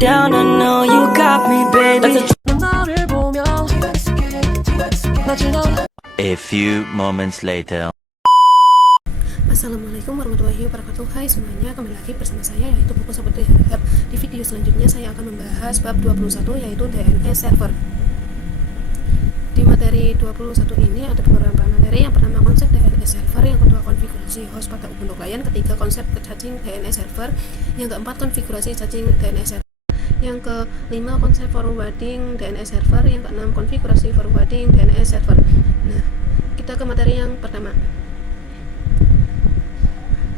down, I know you got me, baby. A few moments later. Assalamualaikum warahmatullahi wabarakatuh. Hai semuanya, kembali lagi bersama saya yaitu Buku Seperti Harap. Di video selanjutnya saya akan membahas bab 21 yaitu DNS server. Di materi 21 ini ada beberapa materi. Yang pertama konsep DNS server, yang kedua konfigurasi host pada Ubuntu client, ketiga konsep caching DNS server, yang keempat konfigurasi caching DNS server, yang kelima konsep forwarding DNS server, yang keenam konfigurasi forwarding DNS server. Nah, kita ke materi yang pertama.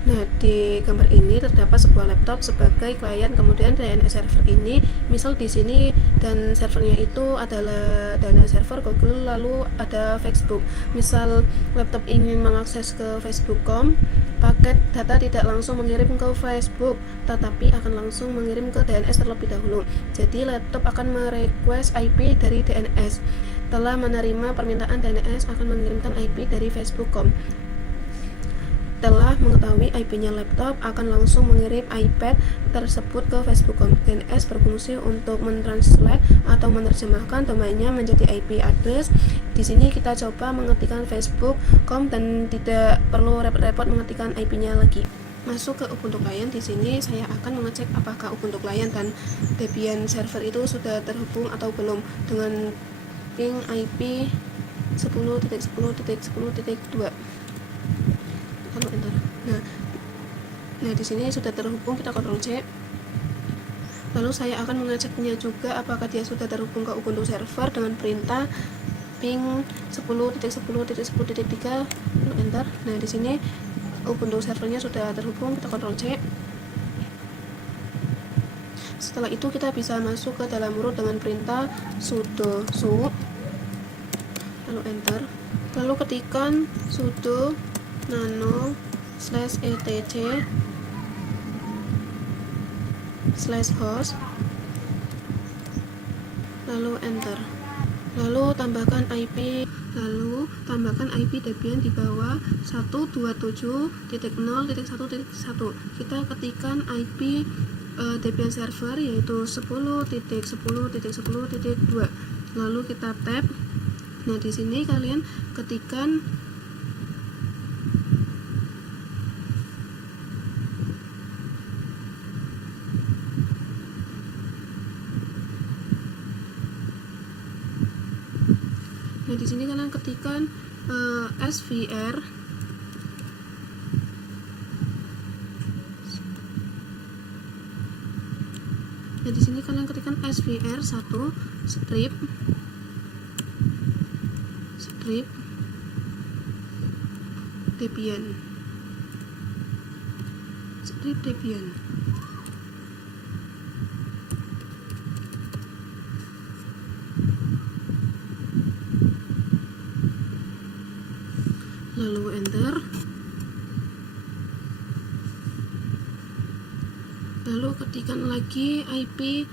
Nah, di gambar ini terdapat sebuah laptop sebagai klien, kemudian DNS server ini, misal di sini dan servernya itu adalah DNS server Google, lalu ada Facebook. Misal laptop ingin mengakses ke Facebook.com, paket data tidak langsung mengirim ke Facebook, tetapi akan langsung mengirim ke DNS terlebih dahulu. Jadi laptop akan merequest IP dari DNS. Setelah menerima permintaan DNS akan mengirimkan IP dari Facebook.com. Setelah mengetahui IP-nya laptop, akan langsung mengirim iPad tersebut ke Facebook.com. DNS berfungsi untuk mentranslate atau menerjemahkan domainnya menjadi IP address. Di sini kita coba mengetikkan Facebook.com dan tidak perlu repot-repot mengetikkan IP-nya lagi. Masuk ke Ubuntu client. Di sini saya akan mengecek apakah Ubuntu client dan Debian server itu sudah terhubung atau belum dengan ping IP 10.10.10.2. Lalu enter. Nah di sini sudah terhubung, kita Ctrl C. Lalu saya akan mengeceknya juga apakah dia sudah terhubung ke Ubuntu server dengan perintah ping 10.10.10.3. Lalu enter. Nah di sini Ubuntu servernya sudah terhubung, kita Ctrl C. Setelah itu kita bisa masuk ke dalam root dengan perintah sudo su, lalu enter. Lalu ketikkan sudo nano /etc/host, lalu enter. Lalu tambahkan IP Debian di bawah 127.0.1.1. Kita ketikkan IP Debian server yaitu 10.10.10.2. Lalu kita tab. Nah di sini kalian ketikkan svr svr1 strip Debian. Lalu enter. Lalu ketikkan lagi IP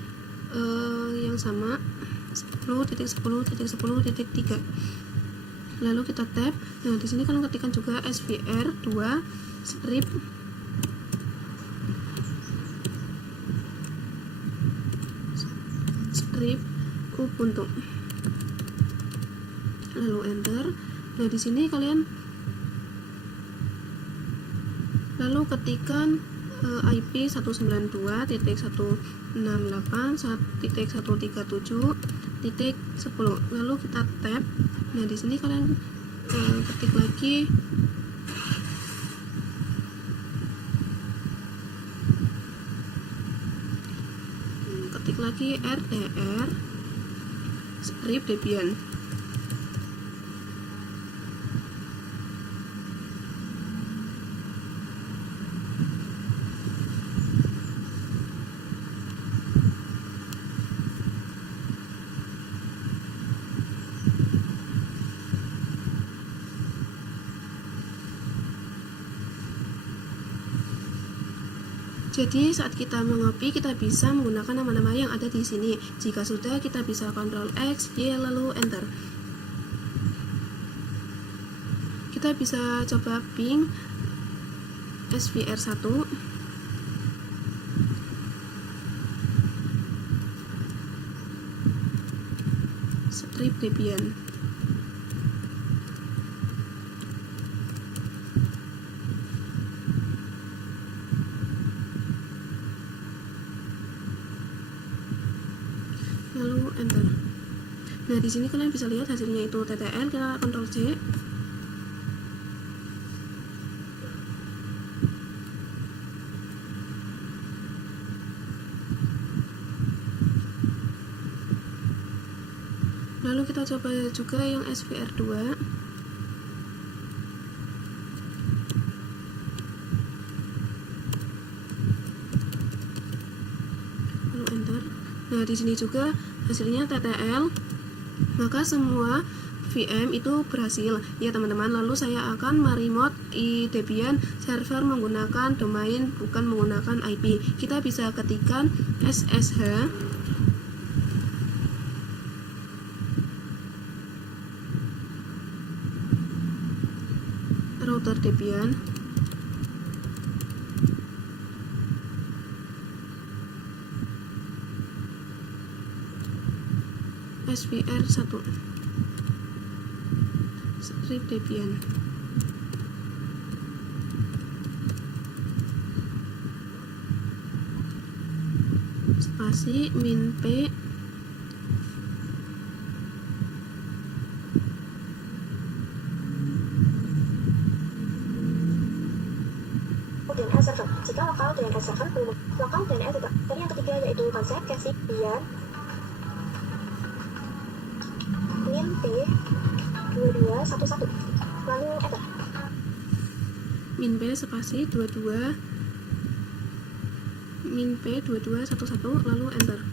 yang sama 10.10.10.3. Lalu kita tab. Nah di sini kalian ketikkan juga svr2 strip Ubuntu. Lalu enter. Nah di sini kalian lalu ketikkan IP 192.168.137.10. lalu kita tab. Nah di sini kalian ketik lagi rdr strip Debian. Jadi saat kita mengcopy, kita bisa menggunakan nama-nama yang ada di sini. Jika sudah, kita bisa Ctrl X, Y, lalu enter. Kita bisa coba ping svr1 Debian. Lalu enter. Nah, di sini kalian bisa lihat hasilnya itu ttl, kita Ctrl C. Lalu kita coba juga yang SVR2. Lalu enter. Nah, di sini juga hasilnya ttl, maka semua VM itu berhasil ya teman-teman. Lalu saya akan meremote Debian server menggunakan domain, bukan menggunakan IP. Kita bisa ketikkan SSH router Debian SVR1 strip Debian. Spasi -p DNS server. Jika lokal DNS server belum lokal DNS juga. Dan yang ketiga yaitu konsep Cassidian -p 2211. Lalu enter. -p spasi 22 -p 2211 lalu enter.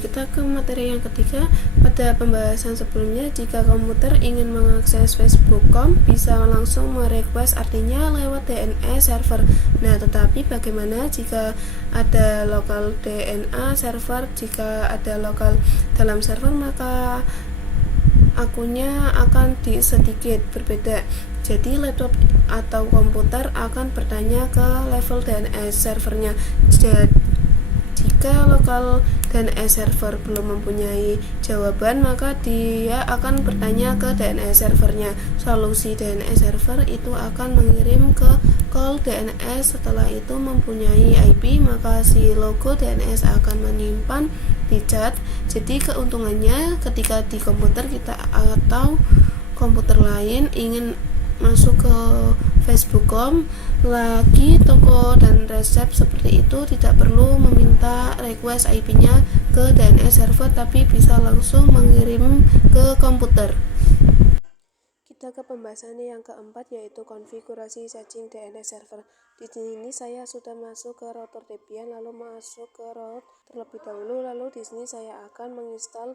Kita ke materi yang ketiga. Pada pembahasan sebelumnya, jika komputer ingin mengakses Facebook.com bisa langsung merequest, artinya lewat DNS server. Nah, tetapi bagaimana jika ada local DNA server? Jika ada local dalam server, maka akunnya akan sedikit berbeda. Jadi laptop atau komputer akan bertanya ke level DNS servernya. Jika lokal DNS server belum mempunyai jawaban, maka dia akan bertanya ke DNS servernya. Solusi DNS server itu akan mengirim ke call DNS. Setelah itu mempunyai IP, maka si logo DNS akan menyimpan di chat. Jadi keuntungannya ketika di komputer kita atau komputer lain ingin masuk ke Facebook.com, lagi toko dan resep seperti itu, tidak perlu meminta request IP-nya ke DNS server, tapi bisa langsung mengirim ke komputer. Kita ke pembahasan yang keempat, yaitu konfigurasi setting DNS server. Di sini saya sudah masuk ke router Debian, lalu masuk ke root terlebih dahulu, lalu di sini saya akan menginstal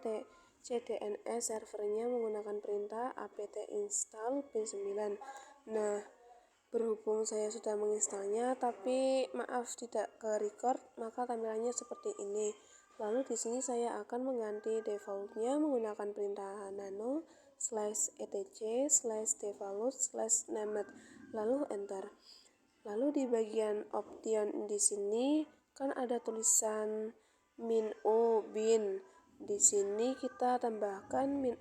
CDNS servernya menggunakan perintah apt install p9. Nah, berhubung saya sudah menginstalnya, tapi maaf tidak ke record, maka tampilannya seperti ini. Lalu di sini saya akan mengganti defaultnya menggunakan perintah nano /etc/default/named, lalu enter. Lalu di bagian option di sini kan ada tulisan -bin. Di sini kita tambahkan -4.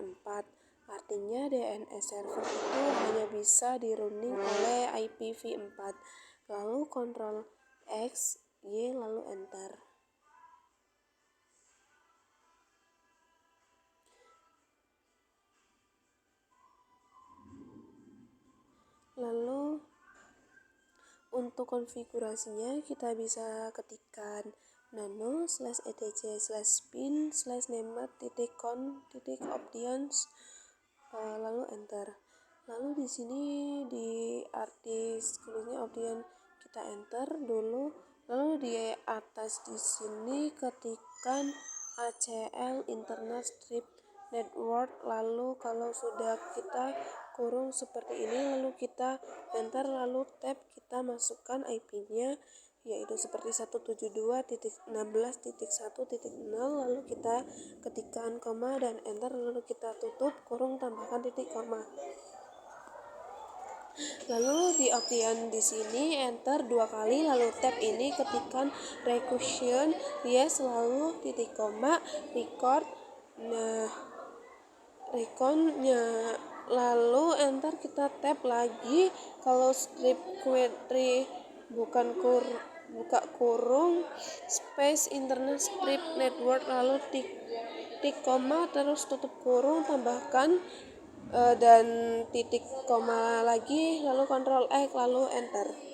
Artinya DNS server itu hanya bisa di running oleh IPv4. Lalu Ctrl X, Y, lalu enter. Lalu untuk konfigurasinya kita bisa ketikkan nano /etc/bin/named.con.options, lalu enter. Lalu di sini di artis tulisnya option, kita enter dulu. Lalu di atas di sini ketikkan ACL internet strip network. Lalu kalau sudah kita kurung seperti ini, lalu kita enter, lalu tab, kita masukkan IP-nya yaitu seperti 172.16.1.0, lalu kita ketikkan koma dan enter, lalu kita tutup kurung tambahkan titik koma. Lalu di option di sini enter 2 kali, lalu tab ini ketikkan recursion yes, lalu titik koma record. Nah, reconnya, lalu enter, kita tab lagi. Kalau script query buka kurung space internet script network, lalu tik koma terus tutup kurung, tambahkan dan titik koma lagi, lalu Ctrl X lalu enter.